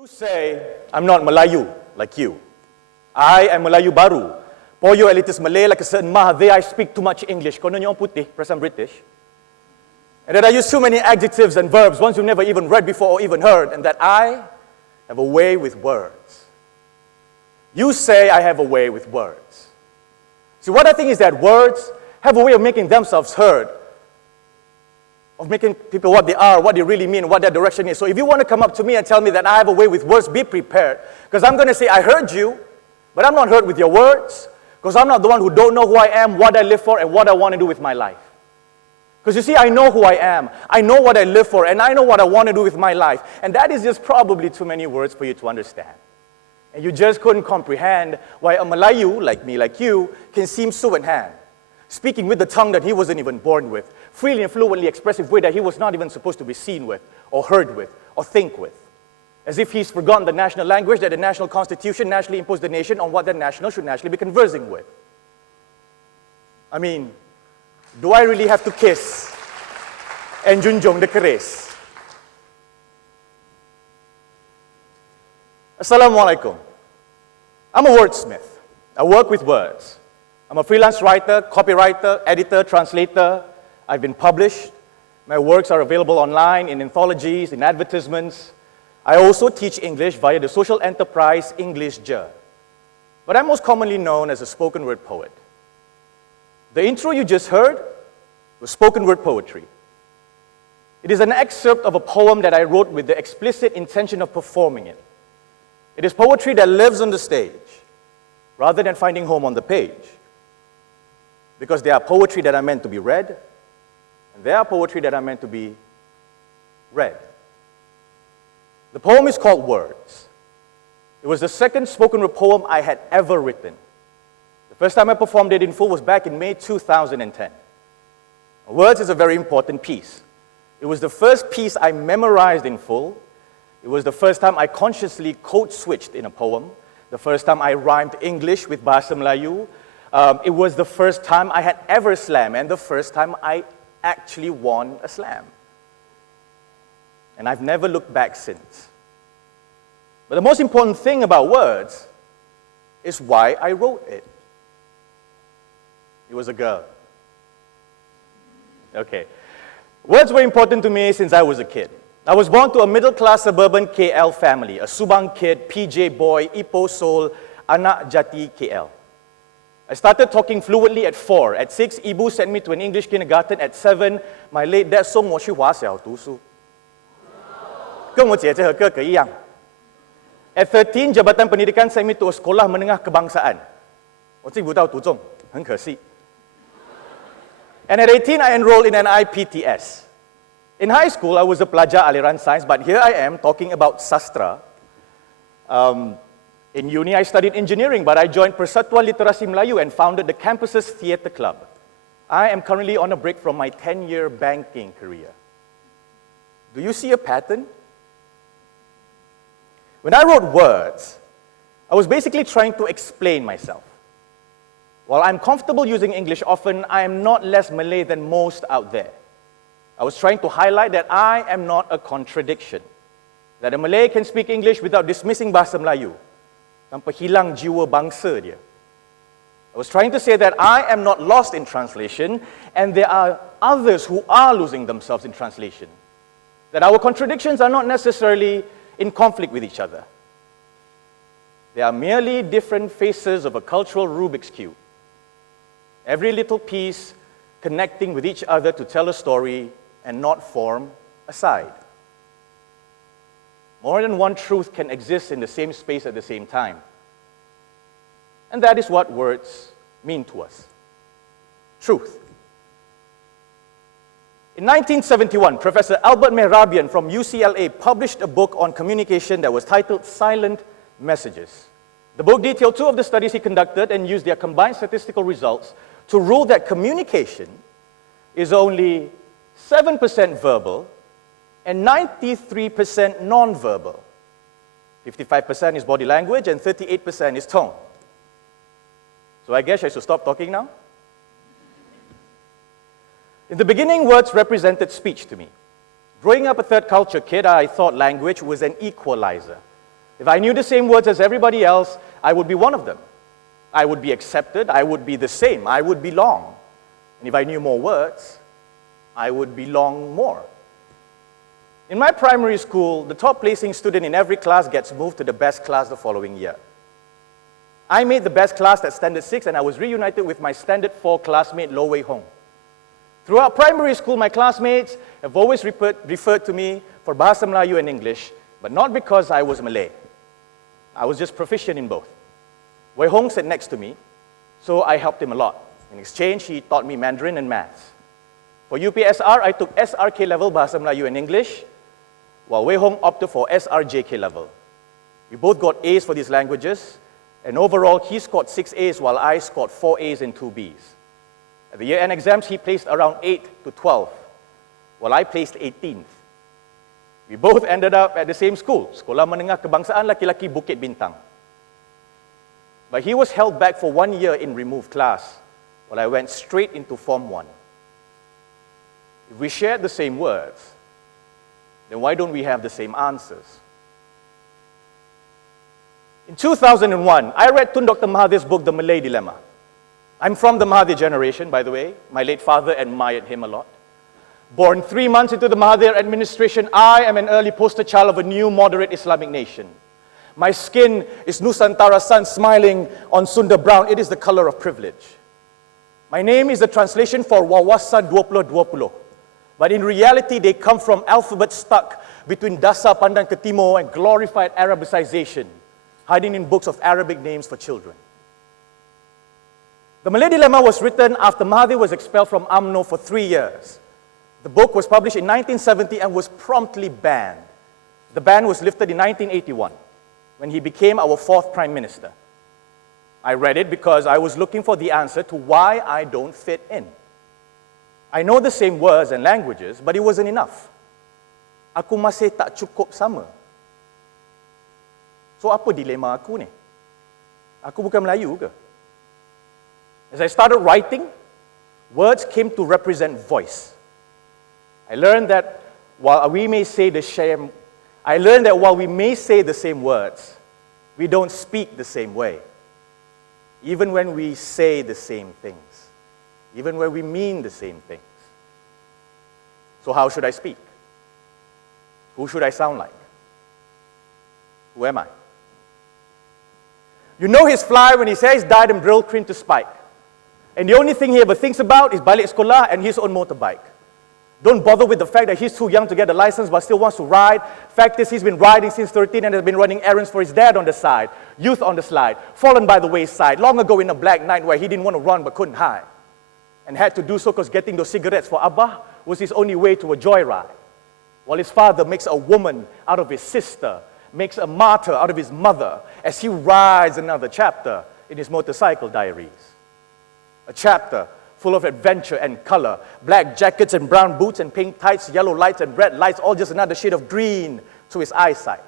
You say, I'm not Melayu like you. I am Melayu Baru. Poyo elitist Malay like a certain Mahathir, I speak too much English. Konon yung putih, perasaan British. And that I use too many adjectives and verbs, ones you've never even read before or even heard, and that I have a way with words. You say I have a way with words. See, what I think is that words have a way of making themselves heard, of making people what they are, what they really mean, what their direction is. So if you want to come up to me and tell me that I have a way with words, be prepared. Because I'm going to say, I heard you, but I'm not heard with your words, because I'm not the one who don't know who I am, what I live for, and what I want to do with my life. Because you see, I know who I am, I know what I live for, and I know what I want to do with my life. And that is just probably too many words for you to understand. And you just couldn't comprehend why a Malayu, like me, like you, can seem so in hand, speaking with the tongue that he wasn't even born with, freely and fluently expressive way that he was not even supposed to be seen with, or heard with, or think with. As if he's forgotten the national language that the national constitution nationally imposed the nation on what the national should naturally be conversing with. I mean, do I really have to kiss and junjung the keris? Assalamualaikum. I'm a wordsmith. I work with words. I'm a freelance writer, copywriter, editor, translator. I've been published. My works are available online, in anthologies, in advertisements. I also teach English via the social enterprise English Jer. But I'm most commonly known as a spoken word poet. The intro you just heard was spoken word poetry. It is an excerpt of a poem that I wrote with the explicit intention of performing it. It is poetry that lives on the stage, rather than finding home on the page. Because there are poetry that are meant to be read, and there are poetry that are meant to be read. The poem is called Words. It was the second spoken word poem I had ever written. The first time I performed it in full was back in May 2010. Words is a very important piece. It was the first piece I memorized in full. It was the first time I consciously code-switched in a poem. The first time I rhymed English with Bahasa Melayu. It was the first time I had ever slammed, and the first time I actually won a slam. And I've never looked back since. But the most important thing about words is why I wrote it. It was a girl. Okay. Words were important to me since I was a kid. I was born to a middle-class suburban KL family, a Subang kid, PJ boy, Ipoh soul, anak jati KL. I started talking fluently at 4. At 6, Ibu sent me to an English kindergarten. At 7, my late dad 送我去华小读书。跟我姐姐和哥哥一样。At 13, Jabatan Pendidikan sent me to a sekolah menengah kebangsaan. 我自己不到读中，很可惜。And at 18, I enrolled in an IPTS. In high school, I was a pelajar aliran science, but here I am talking about sastra. In uni, I studied engineering, but I joined Persatuan Literasi Melayu and founded the campus's theatre club. I am currently on a break from my 10-year banking career. Do you see a pattern? When I wrote Words, I was basically trying to explain myself. While I'm comfortable using English often, I am not less Malay than most out there. I was trying to highlight that I am not a contradiction. That a Malay can speak English without dismissing Bahasa Melayu. Tanpa hilang jiwa bangsa dia. I was trying to say that I am not lost in translation, and there are others who are losing themselves in translation. That our contradictions are not necessarily in conflict with each other. They are merely different faces of a cultural Rubik's Cube. Every little piece connecting with each other to tell a story and not form a side. More than one truth can exist in the same space at the same time. And that is what words mean to us. Truth. In 1971, Professor Albert Mehrabian from UCLA published a book on communication that was titled Silent Messages. The book detailed 2 of the studies he conducted and used their combined statistical results to rule that communication is only 7% verbal and 93% non-verbal. 55% is body language and 38% is tone. So I guess I should stop talking now? In the beginning, words represented speech to me. Growing up a third culture kid, I thought language was an equalizer. If I knew the same words as everybody else, I would be one of them. I would be accepted, I would be the same, I would belong. And if I knew more words, I would belong more. In my primary school, the top placing student in every class gets moved to the best class the following year. I made the best class at Standard 6 and I was reunited with my Standard 4 classmate, Lo Wei Hong. Throughout primary school, my classmates have always referred to me for Bahasa Melayu and English, but not because I was Malay. I was just proficient in both. Wei Hong sat next to me, so I helped him a lot. In exchange, he taught me Mandarin and maths. For UPSR, I took SRK level Bahasa Melayu and English, while Wei Hong opted for SRJK level. We both got A's for these languages, and overall, he scored 6 A's while I scored 4 A's and 2 B's. At the year-end exams, he placed around 8 to 12, while I placed 18th. We both ended up at the same school, Sekolah Menengah Kebangsaan Laki-Laki Bukit Bintang. But he was held back for 1 year in removed class, while I went straight into Form 1. If we shared the same words, then why don't we have the same answers? In 2001, I read Tun Dr. Mahathir's book, The Malay Dilemma. I'm from the Mahathir generation, by the way. My late father admired him a lot. Born 3 months into the Mahathir administration, I am an early poster child of a new moderate Islamic nation. My skin is Nusantara sun smiling on Sunda brown. It is the color of privilege. My name is the translation for Wawasan 2020. But in reality, they come from alphabets stuck between Dasar Pandang ke Timur and glorified Arabicization, hiding in books of Arabic names for children. The Malay Dilemma was written after Mahathir was expelled from UMNO for 3 years. The book was published in 1970 and was promptly banned. The ban was lifted in 1981, when he became our 4th Prime Minister. I read it because I was looking for the answer to why I don't fit in. I know the same words and languages, but it wasn't enough. Aku masih tak cukup sama. So apa dilema aku ni? Aku bukan Melayu ke? As I started writing, words came to represent voice. I learned that while we may say the same words, we don't speak the same way. Even when we say the same things, even when we mean the same things. So how should I speak? Who should I sound like? Who am I? You know his fly when his hair is dyed and drill cream to spike. And the only thing he ever thinks about is balik sekolah and his own motorbike. Don't bother with the fact that he's too young to get a license but still wants to ride. Fact is, he's been riding since 13 and has been running errands for his dad on the side. Youth on the slide, fallen by the wayside, long ago in a black night where he didn't want to run but couldn't hide. And had to do so because getting those cigarettes for Abba was his only way to a joyride. While his father makes a woman out of his sister, makes a martyr out of his mother, as he writes another chapter in his motorcycle diaries. A chapter full of adventure and color, black jackets and brown boots and pink tights, yellow lights and red lights, all just another shade of green to his eyesight.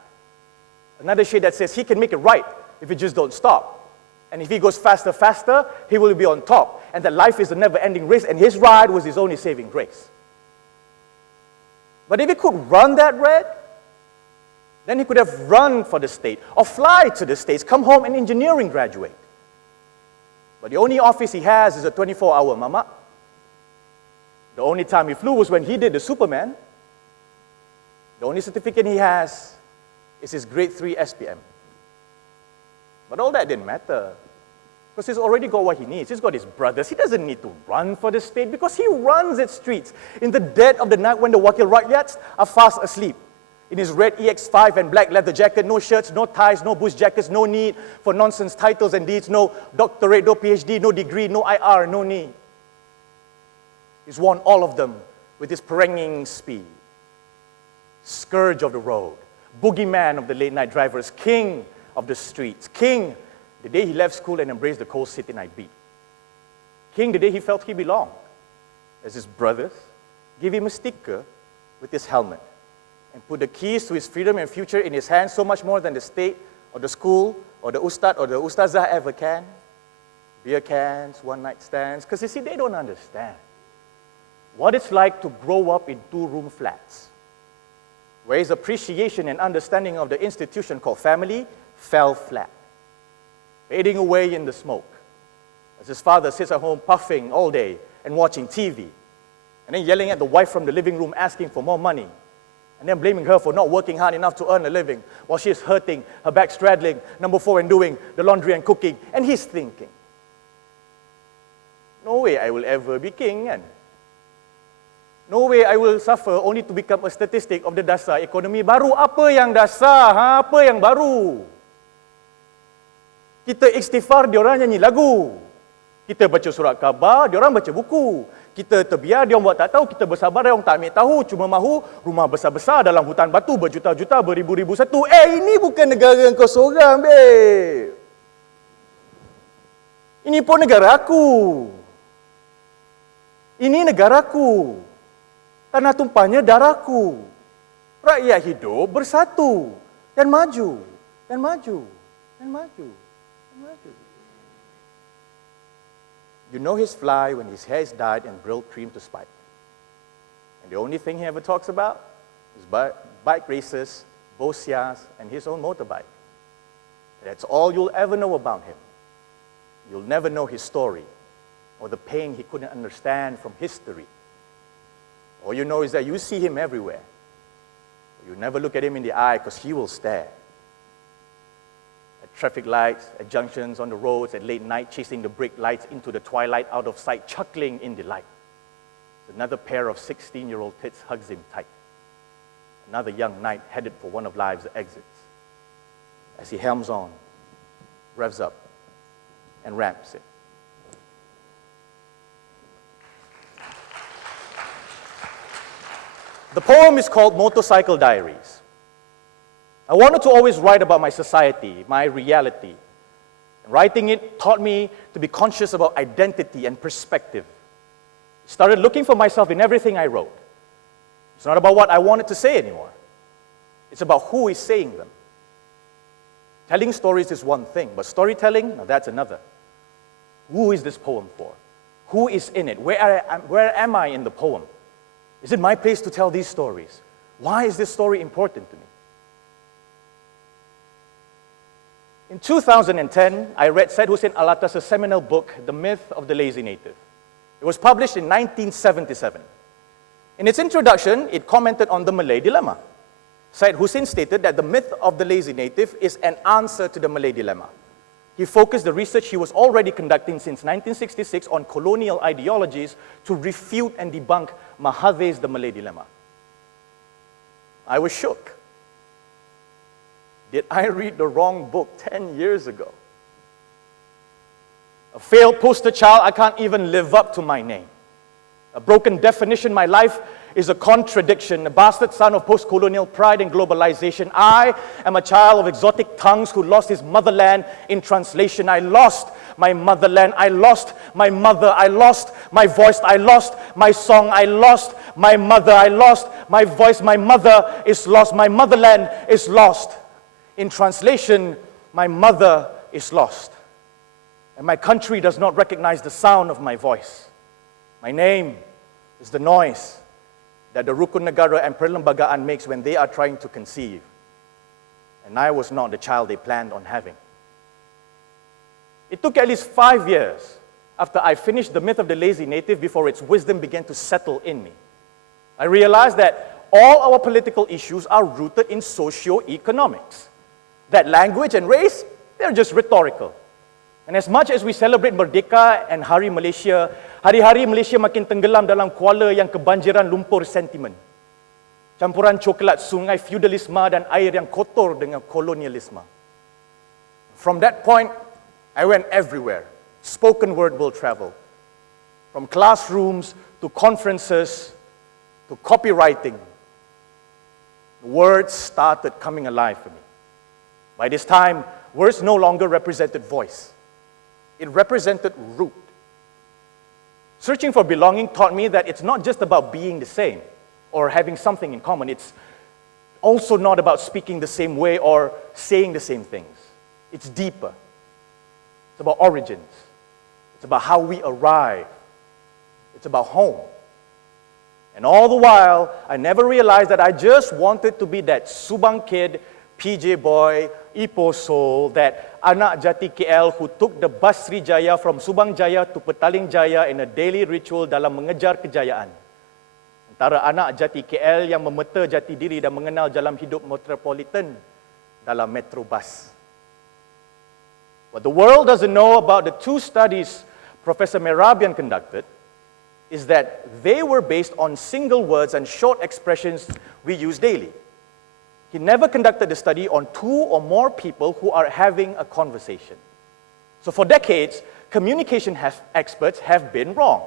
Another shade that says he can make it right if he just don't stop. And if he goes faster, faster, he will be on top. And that life is a never-ending race, and his ride was his only saving grace. But if he could run that red, then he could have run for the state, or fly to the States, come home and engineering graduate. But the only office he has is a 24-hour mama. The only time he flew was when he did the Superman. The only certificate he has is his grade 3 SPM. But all that didn't matter, because he's already got what he needs. He's got his brothers. He doesn't need to run for the state because he runs its streets in the dead of the night when the Wakil Rakyats are fast asleep. In his red EX5 and black leather jacket, no shirts, no ties, no bush jackets, no need for nonsense titles and deeds, no doctorate, no PhD, no degree, no IR, no need. He's won all of them with his perenging speed. Scourge of the road, boogeyman of the late night drivers, king of the streets, king the day he left school and embraced the cold city night beat. King the day he felt he belonged, as his brothers gave him a sticker with his helmet and put the keys to his freedom and future in his hands, so much more than the state or the school or the ustad or the ustazah ever can. Beer cans, one-night stands, because you see, they don't understand what it's like to grow up in 2-room flats, where his appreciation and understanding of the institution called family fell flat, fading away in the smoke, as his father sits at home puffing all day and watching TV, and then yelling at the wife from the living room asking for more money, and then blaming her for not working hard enough to earn a living, while she is hurting, her back straddling, number 4 and doing the laundry and cooking, and he's thinking, no way I will ever be king, kan? No way I will suffer only to become a statistic of the dasar ekonomi baru. Apa yang dasar? Apa yang baru? Kita istighfar, diorang nyanyi lagu. Kita baca surat khabar, diorang baca buku. Kita terbiar, diorang buat tak tahu. Kita bersabar, diorang tak ambil tahu. Cuma mahu rumah besar-besar dalam hutan batu, berjuta-juta, beribu-ribu satu. Ini bukan negara kau seorang, babe. Ini pun negara aku. Ini negaraku. Tanah tumpahnya darahku. Rakyat hidup bersatu dan maju, dan maju, dan maju, dan maju. You know his fly when his hair is dyed and brill cream to spite. And the only thing he ever talks about is bike races, bosias, and his own motorbike. That's all you'll ever know about him. You'll never know his story or the pain he couldn't understand from history. All you know is that you see him everywhere. You never look at him in the eye because he will stare. At traffic lights, at junctions, on the roads, at late night, chasing the brake lights into the twilight, out of sight, chuckling in delight. Another pair of 16-year-old tits hugs him tight. Another young knight headed for one of life's exits. As he helms on, revs up, and ramps it. The poem is called Motorcycle Diaries. I wanted to always write about my society, my reality. Writing it taught me to be conscious about identity and perspective. I started looking for myself in everything I wrote. It's not about what I wanted to say anymore. It's about who is saying them. Telling stories is one thing, but storytelling, now that's another. Who is this poem for? Who is in it? Where am I in the poem? Is it my place to tell these stories? Why is this story important to me? In 2010, I read Syed Hussein Alatas' seminal book, The Myth of the Lazy Native. It was published in 1977. In its introduction, it commented on the Malay Dilemma. Syed Hussein stated that the myth of the lazy native is an answer to the Malay Dilemma. He focused the research he was already conducting since 1966 on colonial ideologies to refute and debunk Mahathir's The Malay Dilemma. I was shook. Did I read the wrong book 10 years ago? A failed poster child, I can't even live up to my name. A broken definition, my life is a contradiction, a bastard son of post-colonial pride and globalization. I am a child of exotic tongues who lost his motherland. In translation, I lost my motherland, I lost my mother, I lost my voice, I lost my song, I lost my mother, I lost my voice, my mother is lost, my motherland is lost. In translation, my mother is lost. And my country does not recognize the sound of my voice. My name is the noise that the Rukun Negara and Perlembagaan makes when they are trying to conceive. And I was not the child they planned on having. It took at least 5 years after I finished The Myth of the Lazy Native before its wisdom began to settle in me. I realized that all our political issues are rooted in socio-economics. That language and race, they're just rhetorical. And as much as we celebrate Merdeka and Hari Malaysia, hari-hari Malaysia makin tenggelam dalam kuala yang kebanjiran lumpur sentimen. Campuran coklat, sungai feudalisme dan air yang kotor dengan kolonialisme. From that point, I went everywhere. Spoken word will travel. From classrooms to conferences to copywriting. Words started coming alive for me. By this time, words no longer represented voice. It represented root. Searching for belonging taught me that it's not just about being the same or having something in common. It's also not about speaking the same way or saying the same things. It's deeper. It's about origins. It's about how we arrive. It's about home. And all the while, I never realized that I just wanted to be that Subang kid, PJ boy, Ipoh soul, that anak jati KL who took the bus Srijaya from Subang Jaya to Petaling Jaya in a daily ritual dalam mengejar kejayaan. Antara anak jati KL yang memeta jati diri dan mengenal jalan hidup metropolitan dalam metrobus. What the world doesn't know about the two studies Professor Merabian conducted is that they were based on single words and short expressions we use daily. He never conducted the study on two or more people who are having a conversation. So for decades, communication experts have been wrong,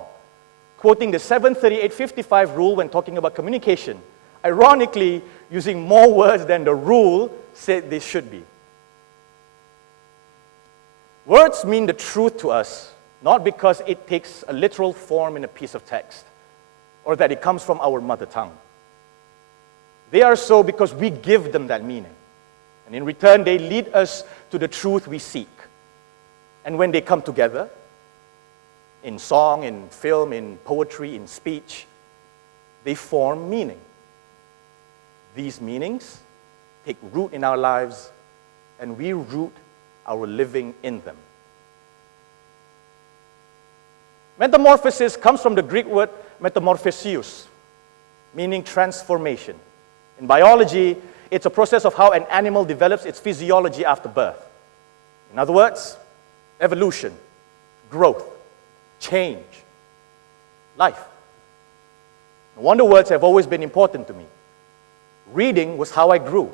quoting the 738-55 rule when talking about communication, ironically using more words than the rule said they should be. Words mean the truth to us, not because it takes a literal form in a piece of text, or that it comes from our mother tongue. They are so because we give them that meaning. And in return, they lead us to the truth we seek. And when they come together, in song, in film, in poetry, in speech, they form meaning. These meanings take root in our lives, and we root our living in them. Metamorphosis comes from the Greek word metamorphosius, meaning transformation. In biology, it's a process of how an animal develops its physiology after birth. In other words, evolution, growth, change, life. No wonder words have always been important to me. Reading was how I grew.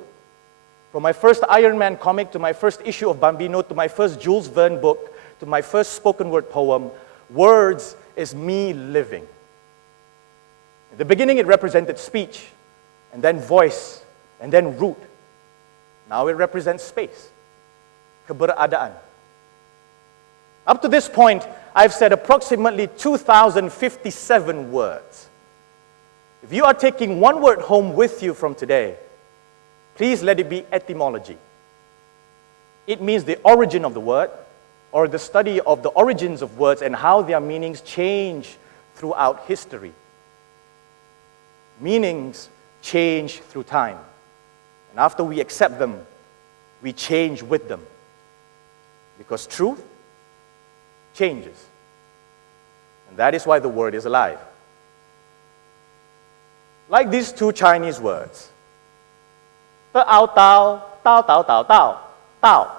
From my first Iron Man comic to my first issue of Bambino to my first Jules Verne book to my first spoken word poem, words is me living. In the beginning, it represented speech, and then voice, and then root. Now it represents space, keberadaan. Up to this point, I've said approximately 2,057 words. If you are taking one word home with you from today, please let it be etymology. It means the origin of the word, or the study of the origins of words and how their meanings change throughout history. Meanings change through time. And after we accept them, we change with them. Because truth changes. And that is why the word is alive. Like these two Chinese words. Tao, tao, tao, tao, tao, tao, tao.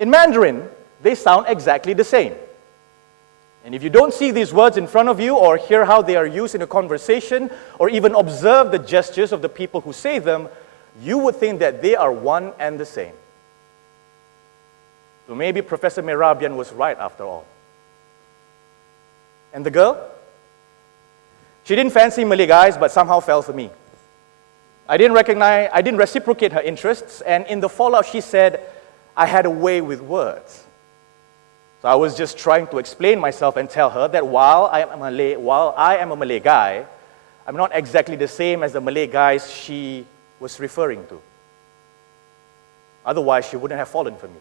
In Mandarin, they sound exactly the same. And if you don't see these words in front of you or hear how they are used in a conversation or even observe the gestures of the people who say them, you would think that they are one and the same. So maybe Professor Merabian was right after all. And the girl? She didn't fancy Malay guys, but somehow fell for me. I didn't reciprocate her interests, and in the fallout she said, I had a way with words. So I was just trying to explain myself and tell her that while I am a Malay guy, I'm not exactly the same as the Malay guys she was referring to. Otherwise, she wouldn't have fallen for me.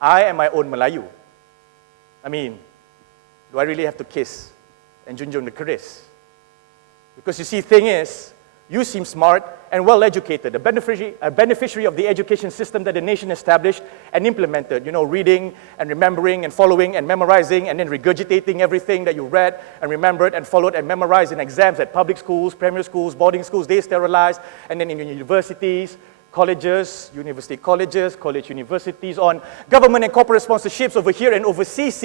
I am my own Melayu. I mean, do I really have to kiss and junjung the keris? Because you see, thing is, you seem smart and well-educated, a beneficiary of the education system that the nation established and implemented, reading and remembering and following and memorizing and then regurgitating everything that you read and remembered and followed and memorized in exams at public schools, primary schools, boarding schools, they sterilized, and then in universities, colleges, university colleges, college universities, on government and corporate sponsorships over here and overseas.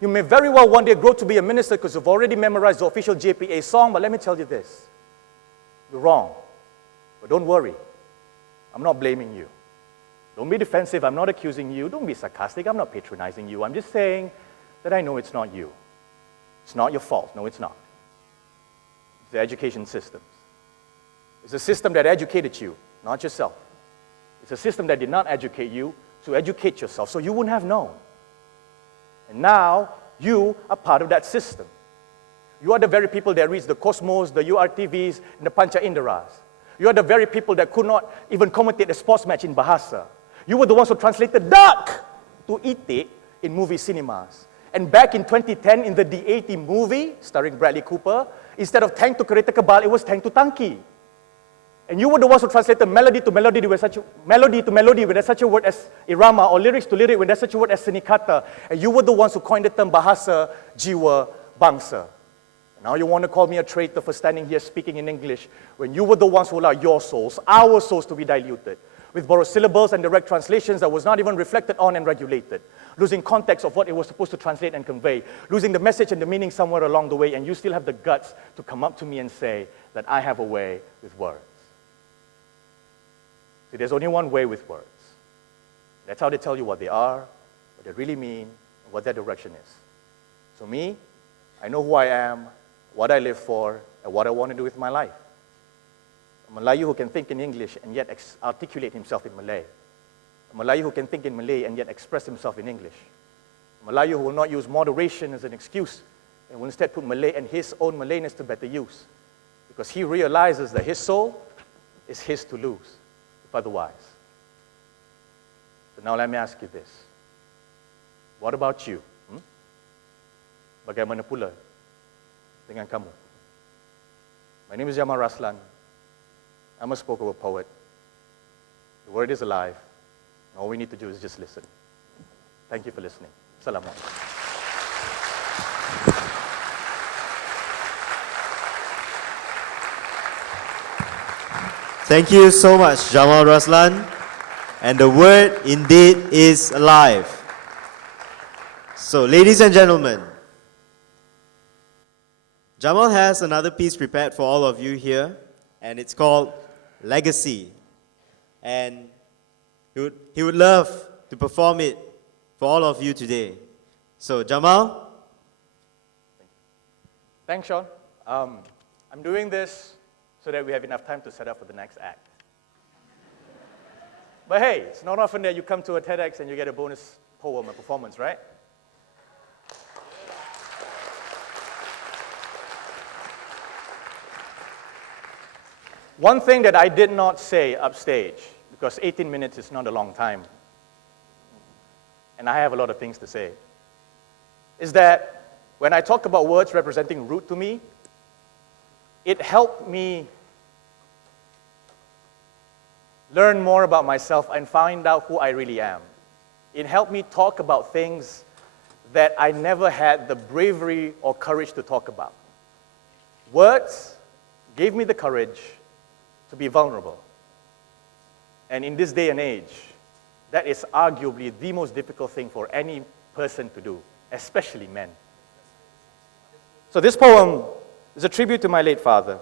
You may very well one day grow to be a minister because you've already memorized the official JPA song, but let me tell you this. You're wrong. But don't worry. I'm not blaming you. Don't be defensive. I'm not accusing you. Don't be sarcastic. I'm not patronizing you. I'm just saying that I know it's not you. It's not your fault. No, it's not. It's the education system. It's a system that educated you, not yourself. It's a system that did not educate you to educate yourself, so you wouldn't have known. And now, you are part of that system. You are the very people that reads the Cosmos, the URTVs, and the Panca Indaras. You are the very people that could not even commentate a sports match in Bahasa. You were the ones who translated duck to itik in movie cinemas. And back in 2010, in the D80 movie, starring Bradley Cooper, instead of tank to kereta kebal, it was tank to tangki. And you were the ones who translated melody to melody with such when there's such a word as irama, or lyrics to lyric when there's such a word as senikata. And you were the ones who coined the term bahasa, jiwa, bangsa. And now you want to call me a traitor for standing here speaking in English when you were the ones who allowed your souls, our souls, to be diluted with borrowed syllables and direct translations that was not even reflected on and regulated, losing context of what it was supposed to translate and convey, losing the message and the meaning somewhere along the way, and you still have the guts to come up to me and say that I have a way with words. See, there's only one way with words. That's how they tell you what they are, what they really mean, and what their direction is. So me, I know who I am, what I live for, and what I want to do with my life. A Melayu who can think in English and yet articulate himself in Malay. A Melayu who can think in Malay and yet express himself in English. A Melayu who will not use moderation as an excuse and will instead put Malay and his own Malayness to better use. Because he realizes that his soul is his to lose, if otherwise. So now let me ask you this. What about you? Bagaimana pula dengan kamu? My name is Jamal Raslan. I'm a spoken word poet. The word is alive. All we need to do is just listen. Thank you for listening. Assalamualaikum. Thank you so much, Jamal Raslan. And the word indeed is alive. So, ladies and gentlemen, Jamal has another piece prepared for all of you here, and it's called Legacy. And he would love to perform it for all of you today. So, Jamal? Thanks, Sean. I'm doing this so that we have enough time to set up for the next act. But hey, it's not often that you come to a TEDx and you get a bonus poem or performance, right? One thing that I did not say upstage, because 18 minutes is not a long time, and I have a lot of things to say, is that when I talk about words representing root to me, it helped me learn more about myself and find out who I really am. It helped me talk about things that I never had the bravery or courage to talk about. Words gave me the courage to be vulnerable. And in this day and age, that is arguably the most difficult thing for any person to do, especially men. So this poem is a tribute to my late father.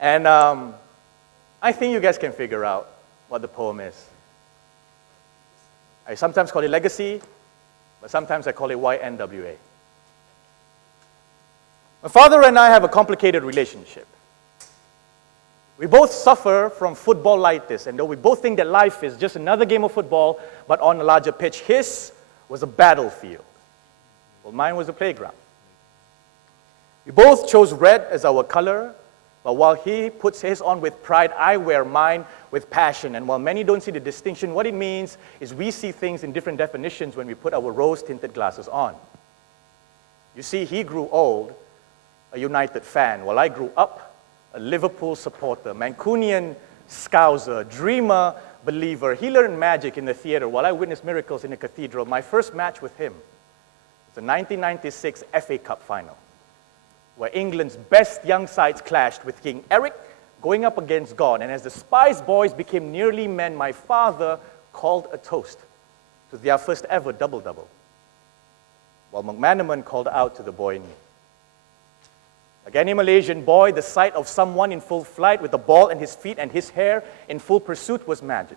And I think you guys can figure out what the poem is. I sometimes call it legacy, but sometimes I call it YNWA. My father and I have a complicated relationship. We both suffer from footballitis, and though we both think that life is just another game of football, but on a larger pitch, his was a battlefield, while mine was a playground. We both chose red as our color, but while he puts his on with pride, I wear mine with passion. And while many don't see the distinction, what it means is we see things in different definitions when we put our rose-tinted glasses on. You see, he grew old, a United fan, while I grew up, a Liverpool supporter, Mancunian scouser, dreamer, believer. He learned magic in the theater while I witnessed miracles in the cathedral. My first match with him was the 1996 FA Cup final, where England's best young sides clashed with King Eric going up against God. And as the Spice Boys became nearly men, my father called a toast to their first ever double-double, while McManaman called out to the boy in me. Like any Malaysian boy, the sight of someone in full flight with a ball in his feet and his hair in full pursuit was magic.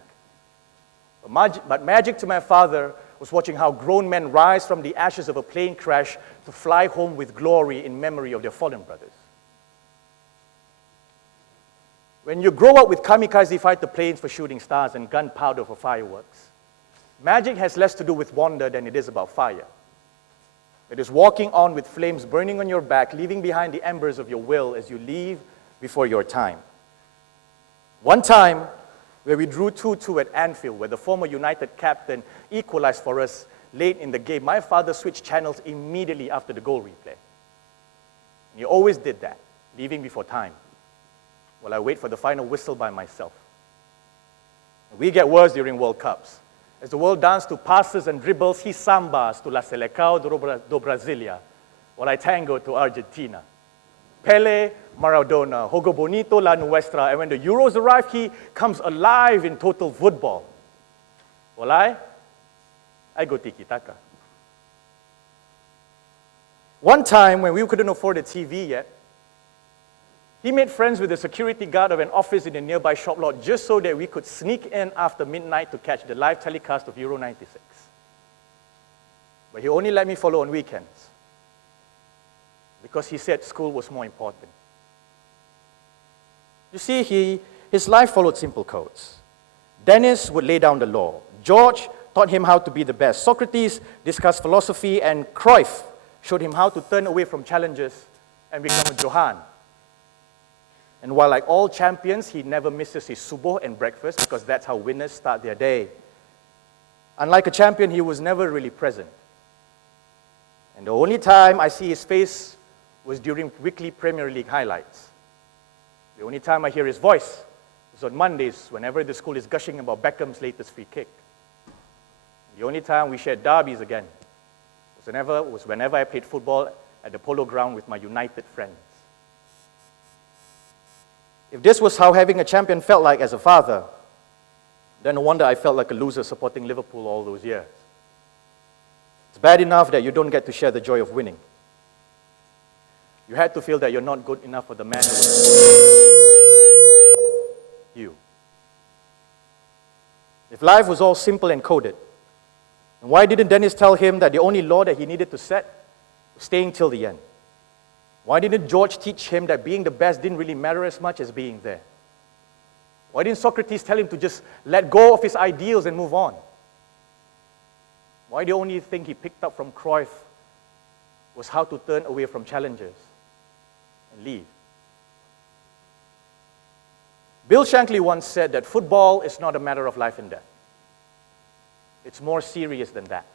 But magic to my father was watching how grown men rise from the ashes of a plane crash to fly home with glory in memory of their fallen brothers. When you grow up with kamikaze fighter planes for shooting stars and gunpowder for fireworks, magic has less to do with wonder than it is about fire. It is walking on with flames burning on your back, leaving behind the embers of your will as you leave before your time. One time, where we drew 2-2 at Anfield, where the former United captain equalized for us late in the game, my father switched channels immediately after the goal replay. And he always did that, leaving before time, while I wait for the final whistle by myself. We get worse during World Cups. As the world dances to passes and dribbles, he sambas to La Selecao do Brasilia, while I tango to Argentina. Pele, Maradona, Jogo Bonito, La Nuestra, and when the Euros arrive, he comes alive in total football. While I go tiki-taka. One time, when we couldn't afford a TV yet, he made friends with the security guard of an office in a nearby shop lot just so that we could sneak in after midnight to catch the live telecast of Euro 96. But he only let me follow on weekends because he said school was more important. You see, his life followed simple codes. Dennis would lay down the law. George taught him how to be the best. Socrates discussed philosophy, and Cruyff showed him how to turn away from challenges and become a Johan. And while like all champions, he never misses his subuh and breakfast because that's how winners start their day. Unlike a champion, he was never really present. And the only time I see his face was during weekly Premier League highlights. The only time I hear his voice is on Mondays whenever the school is gushing about Beckham's latest free kick. The only time we shared derbies again was whenever I played football at the polo ground with my United friends. If this was how having a champion felt like as a father, then no wonder I felt like a loser supporting Liverpool all those years. It's bad enough that you don't get to share the joy of winning. You had to feel that you're not good enough for the man who was you. If life was all simple and coded, then why didn't Dennis tell him that the only law that he needed to set was staying till the end? Why didn't George teach him that being the best didn't really matter as much as being there? Why didn't Socrates tell him to just let go of his ideals and move on? Why the only thing he picked up from Cruyff was how to turn away from challenges and leave? Bill Shankly once said that football is not a matter of life and death. It's more serious than that.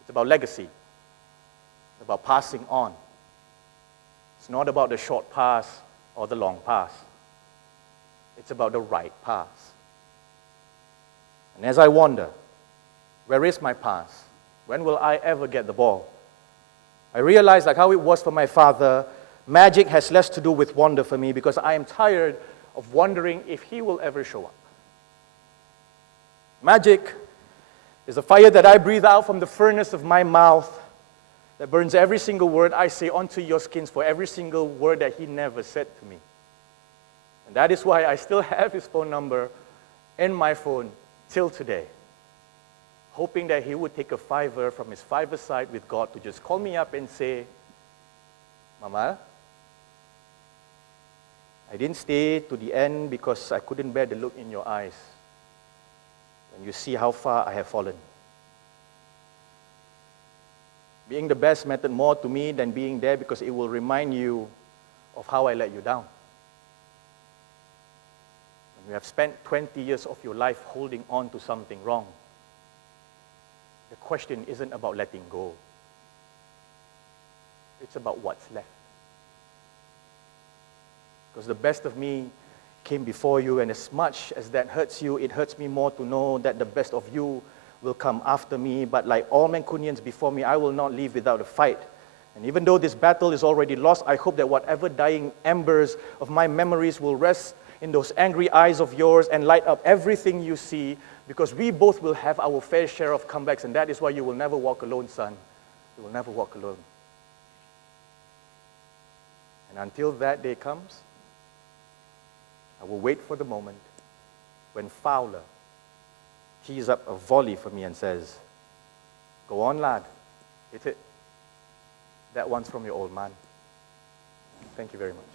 It's about legacy. It's about passing on. It's not about the short pass or the long pass. It's about the right pass. And as I wonder, where is my pass? When will I ever get the ball? I realize, like how it was for my father, magic has less to do with wonder for me because I am tired of wondering if he will ever show up. Magic is the fire that I breathe out from the furnace of my mouth that burns every single word I say onto your skins for every single word that he never said to me. And that is why I still have his phone number in my phone till today, hoping that he would take a $5 from his five-a-side with God to just call me up and say, Mama, I didn't stay to the end because I couldn't bear the look in your eyes when you see how far I have fallen. Being the best mattered more to me than being there because it will remind you of how I let you down. When you have spent 20 years of your life holding on to something wrong, the question isn't about letting go. It's about what's left. Because the best of me came before you, and as much as that hurts you, it hurts me more to know that the best of you will come after me. But like all Mancunians before me, I will not leave without a fight. And even though this battle is already lost, I hope that whatever dying embers of my memories will rest in those angry eyes of yours and light up everything you see, because we both will have our fair share of comebacks, and that is why you will never walk alone, son. You will never walk alone. And until that day comes, I will wait for the moment when Fowler tees up a volley for me and says, "Go on, lad. Hit it. That one's from your old man." Thank you very much.